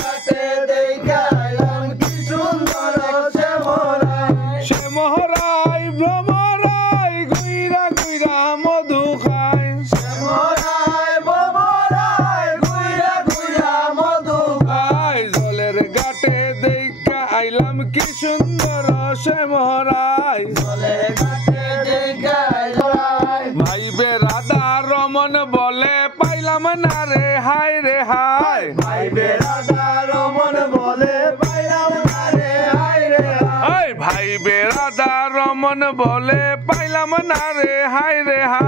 ঘাটে দেখা আইলাম কি সুন্দর শ্যামরাই ভ্রমরাই গুইরা গুইরা মধু খায় শ্যামরাই ভ্রমরাই গুইরা গুইরা মধু খায় জলের ঘাটে দেখা আইলাম কি সুন্দর শ্যামরাই জলের ঘাটে দেখা আইলাম ভাই বেরাদা রমন বলে পাইলাম না রে হায় রে হায় ভাই বেরাদা রমন বলে পাইলাম না রে হায় রে হায় ভাই বেরাদা রমন বলে পাইলাম না রে হায় রে হায়